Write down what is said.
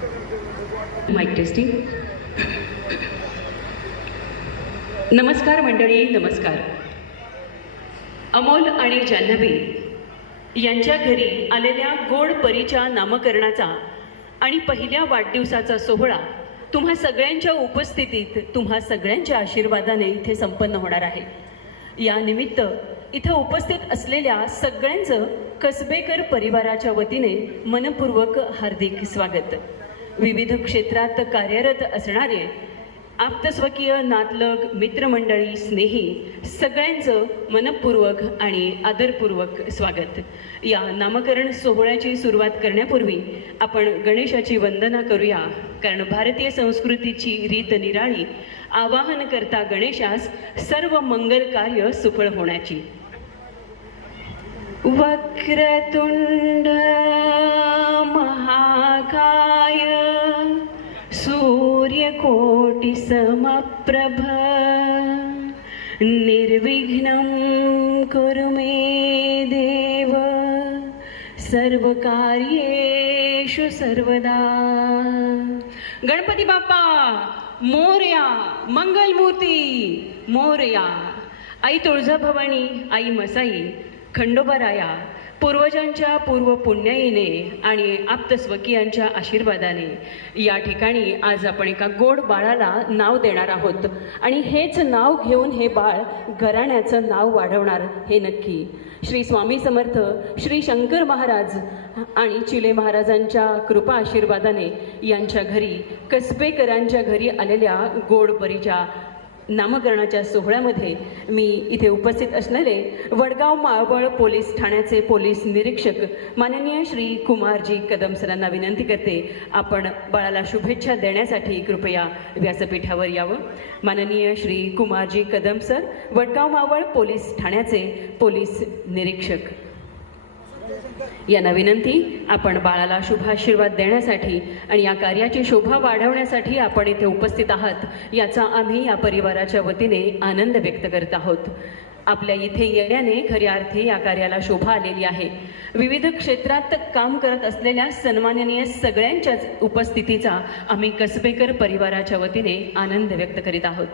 Mic testing. नमस्कार मंडळी, नमस्कार. अमोल आणि जान्हवी यांच्या घरी आलेल्या गोड परीच्या नामकरणाचा आणि पहिल्या वाढदिवसाचा सोहळा तुम्हा सगळ्यांच्या उपस्थितीत, तुम्हा सगळ्यांच्या आशीर्वादाने इथे संपन्न होणार आहे. या निमित्त इथं उपस्थित असलेल्या सगळ्यांचं कसबेकर परिवाराच्या वतीने मनपूर्वक हार्दिक स्वागत. विविध क्षेत्रात कार्यरत असणारे आप्तस्वकीय, नातलग, मित्रमंडळी, स्नेही सगळ्यांचं मनपूर्वक आणि आदरपूर्वक स्वागत. या नामकरण सोहळ्याची सुरुवात करण्यापूर्वी आपण गणेशाची वंदना करूया, कारण भारतीय संस्कृतीची रीत निराळी. आवाहन करता गणेशास सर्व मंगल कार्य सुफळ होण्याची. वक्रतुंड महाकाय सूर्यकोटि समप्रभ निर्विघ्नं कुरु मे देव सर्वकार्येषु सर्वदा. गणपती बाप्पा मोरया, मंगलमूर्ती मोरया. आई तुळजाभवानी, आई मसाई, खंडोबाराया, पूर्वजांच्या पूर्व पुण्याईने आणि आप्तस्वकीयांच्या आशीर्वादाने या ठिकाणी आज आपण एका गोड बाळाला नाव देणार आहोत. आणि हेच नाव घेऊन हे बाळ घराण्याचं नाव वाढवणार हे नक्की. श्री स्वामी समर्थ, श्री शंकर महाराज आणि चिले महाराजांच्या कृपा आशीर्वादाने यांच्या घरी, कसबेकरांच्या घरी आलेल्या गोड परीच्या नामकरणाच्या सोहळ्यामध्ये मी इथे उपस्थित असलेले वडगाव मावळ पोलीस ठाण्याचे पोलीस निरीक्षक माननीय श्री कुमारजी कदम सरांना विनंती करते, आपण बाळाला शुभेच्छा देण्यासाठी कृपया व्यासपीठावर यावं. माननीय श्री कुमारजी कदम सर, वडगाव मावळ पोलीस ठाण्याचे पोलीस निरीक्षक, यांना विनंती, आपण बाळाला शुभाशीर्वाद देण्यासाठी आणि या कार्याची शोभा वाढवण्यासाठी आपण इथे उपस्थित आहात याचा आम्ही या परिवाराच्या वतीने आनंद व्यक्त करत आहोत. आपल्या इथे येण्याने खऱ्या अर्थी या कार्याला शोभा आलेली आहे. विविध क्षेत्रात काम करत असलेल्या सन्माननीय सगळ्यांच्याच उपस्थितीचा आम्ही कसबेकर परिवाराच्या वतीने आनंद व्यक्त करीत आहोत.